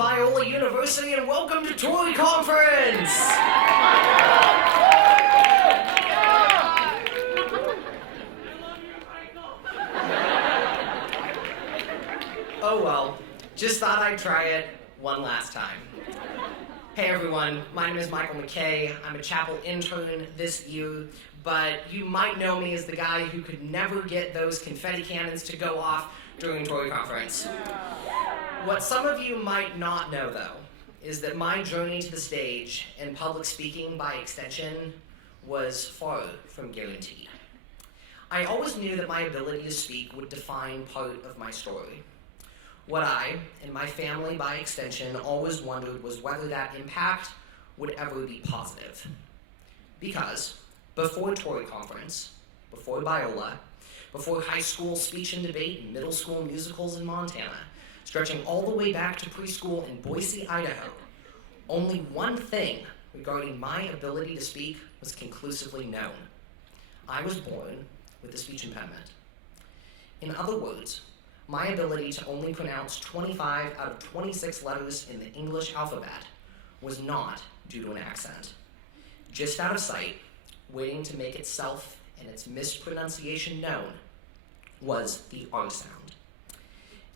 Biola University, and welcome to Tory Conference! Oh well, just thought I'd try it one last time. Hey everyone, my name is McKay. I'm a chapel intern this year, but you might know me as the guy who could never get those confetti cannons to go off during Tory Conference. What some of you might not know, though, is that my journey to the stage and public speaking by extension was far from guaranteed. I always knew that my ability to speak would define part of my story. What I, and my family by extension, always wondered was whether that impact would ever be positive. Because before Tory Conference, before Biola, before high school speech and debate and middle school musicals in Montana, stretching all the way back to preschool in Boise, Idaho, only one thing regarding my ability to speak was conclusively known. I was born with a speech impediment. In other words, my ability to only pronounce 25 out of 26 letters in the English alphabet was not due to an accent. Just out of sight, waiting to make itself and its mispronunciation known, was the R sound.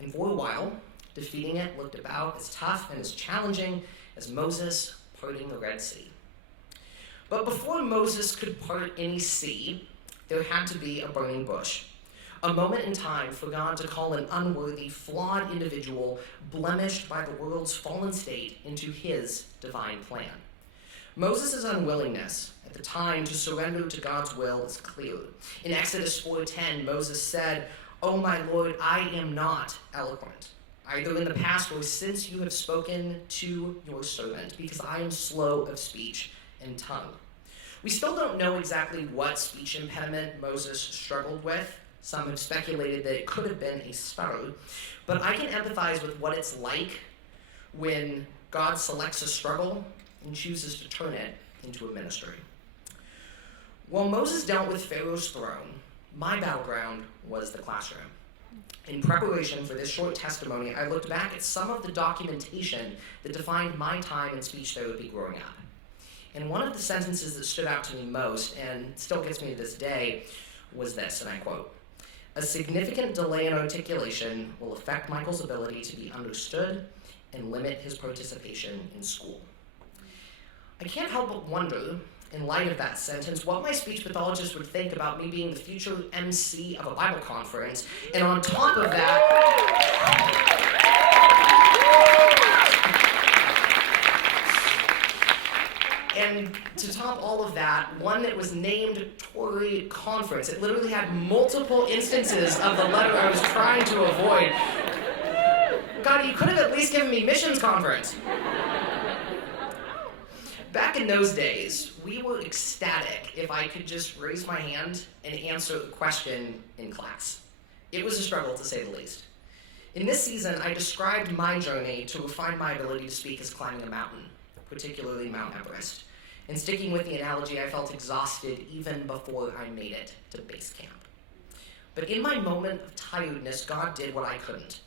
And for a while, defeating it looked about as tough and as challenging as Moses parting the Red Sea. But before Moses could part any sea, there had to be a burning bush. A moment in time for God to call an unworthy, flawed individual, blemished by the world's fallen state, into his divine plan. Moses' unwillingness at the time to surrender to God's will is clear. In Exodus 4:10, Moses said, "O my Lord, I am not eloquent, either in the past or since you have spoken to your servant, because I am slow of speech and tongue." We still don't know exactly what speech impediment Moses struggled with. Some have speculated that it could have been a stutter, but I can empathize with what it's like when God selects a struggle and chooses to turn it into a ministry. While Moses dealt with Pharaoh's throne, my battleground was the classroom. In preparation for this short testimony, I looked back at some of the documentation that defined my time in speech therapy growing up. And one of the sentences that stood out to me most, and still gets me to this day, was this, and I quote, "A significant delay in articulation will affect Michael's ability to be understood and limit his participation in school." I can't help but wonder, in light of that sentence, what my speech pathologist would think about me being the future MC of a Bible conference, and on top of that, and to top all of that, one that was named Tory Conference. It literally had multiple instances of the letter I was trying to avoid. God, you could have at least given me Missions Conference. Back in those days, we were ecstatic if I could just raise my hand and answer a question in class. It was a struggle, to say the least. In this season, I described my journey to refine my ability to speak as climbing a mountain, particularly Mount Everest. And sticking with the analogy, I felt exhausted even before I made it to base camp. But in my moment of tiredness, God did what I couldn't.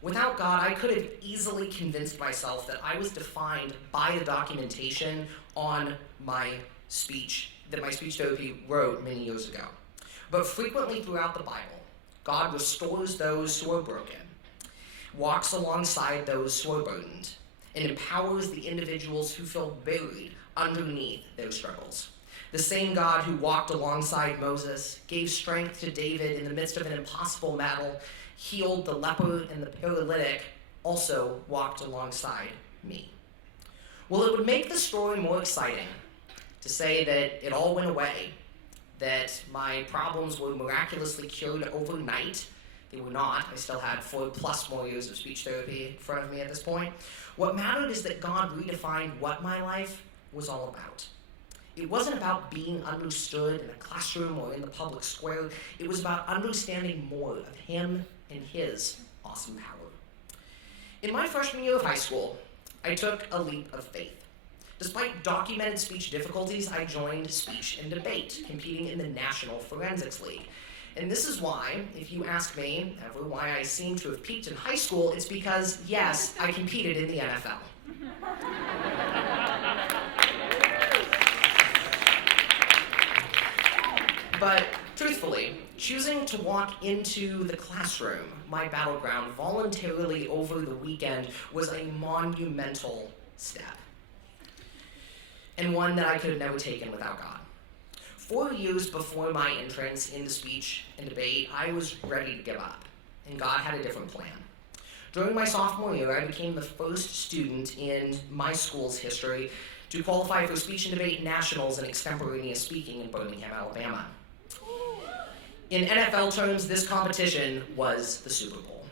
Without God, I could have easily convinced myself that I was defined by the documentation on my speech, that my speech therapy wrote many years ago. But frequently throughout the Bible, God restores those who are broken, walks alongside those who are burdened, and empowers the individuals who feel buried underneath their struggles. The same God who walked alongside Moses, gave strength to David in the midst of an impossible battle, healed the leper and the paralytic, also walked alongside me. Well, it would make the story more exciting to say that it all went away, that my problems were miraculously cured overnight. They were not. I still had 4+ more years of speech therapy in front of me at this point. What mattered is that God redefined what my life was all about. It wasn't about being understood in a classroom or in the public square. It was about understanding more of Him and His awesome power. In my freshman year of high school, I took a leap of faith. Despite documented speech difficulties, I joined speech and debate, competing in the National Forensics League. And this is why, if you ask me ever why I seem to have peaked in high school, it's because, yes, I competed in the NFL. But truthfully, choosing to walk into the classroom, my battleground, voluntarily over the weekend was a monumental step. And one that I could have never taken without God. 4 years before my entrance into speech and debate, I was ready to give up, and God had a different plan. During my sophomore year, I became the first student in my school's history to qualify for speech and debate nationals in extemporaneous speaking in Birmingham, Alabama. In NFL terms, this competition was the Super Bowl.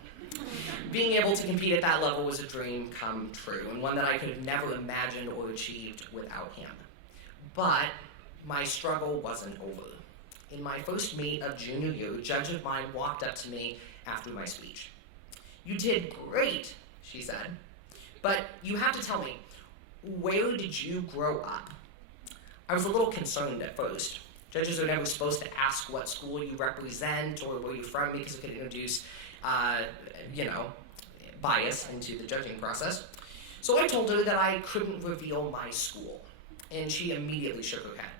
Being able to compete at that level was a dream come true, and one that I could have never imagined or achieved without him. But my struggle wasn't over. In my first meet of junior year, a judge of mine walked up to me after my speech. "You did great," she said, "but you have to tell me, where did you grow up?" I was a little concerned at first. Judges are never supposed to ask what school you represent or where you're from because it could introduce, bias into the judging process. So I told her that I couldn't reveal my school, and she immediately shook her head.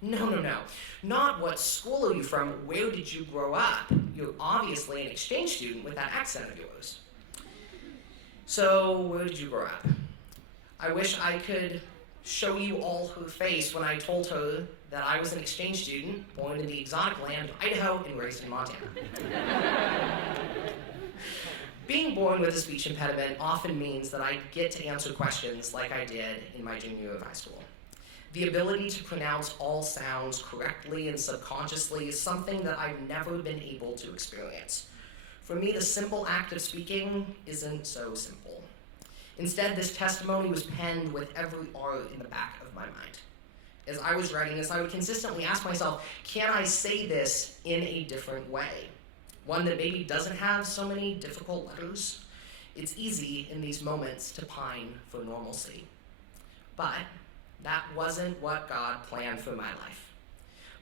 No. Not what school are you from, where did you grow up? You're obviously an exchange student with that accent of yours. So where did you grow up? I wish I could show you all her face when I told her that I was an exchange student born in the exotic land of Idaho and raised in Montana. Being born with a speech impediment often means that I get to answer questions like I did in my junior year of high school. The ability to pronounce all sounds correctly and subconsciously is something that I've never been able to experience. For me, the simple act of speaking isn't so simple. Instead, this testimony was penned with every R in the back of my mind. As I was writing this, I would consistently ask myself, can I say this in a different way? One that maybe doesn't have so many difficult letters? It's easy in these moments to pine for normalcy. But that wasn't what God planned for my life.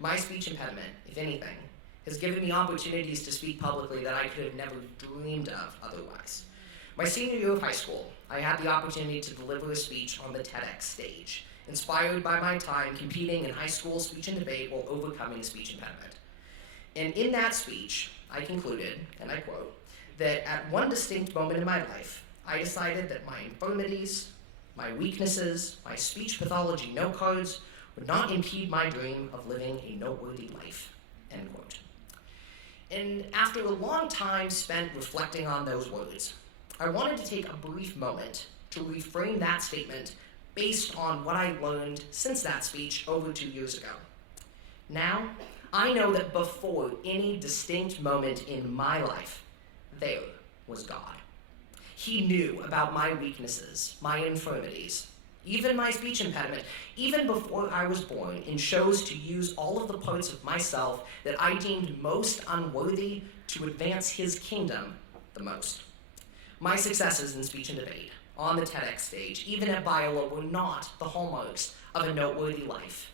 My speech impediment, if anything, has given me opportunities to speak publicly that I could have never dreamed of otherwise. My senior year of high school, I had the opportunity to deliver a speech on the TEDx stage, inspired by my time competing in high school speech and debate while overcoming a speech impediment. And in that speech, I concluded, and I quote, that at one distinct moment in my life, I decided that my infirmities, my weaknesses, my speech pathology note cards would not impede my dream of living a noteworthy life, end quote. And after a long time spent reflecting on those words, I wanted to take a brief moment to reframe that statement based on what I learned since that speech over 2 years ago. Now, I know that before any distinct moment in my life, there was God. He knew about my weaknesses, my infirmities, even my speech impediment, even before I was born, and chose to use all of the parts of myself that I deemed most unworthy to advance his kingdom the most. My successes in speech and debate, on the TEDx stage, even at Biola, were not the hallmarks of a noteworthy life.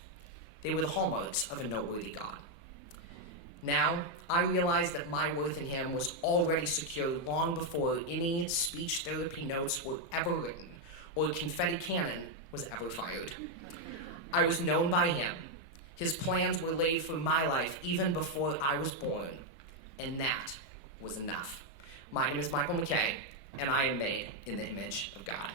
They were the hallmarks of a noteworthy God. Now, I realize that my worth in him was already secured long before any speech therapy notes were ever written or a confetti cannon was ever fired. I was known by him. His plans were laid for my life even before I was born, and that was enough. My name is Michael McKay, and I am made in the image of God.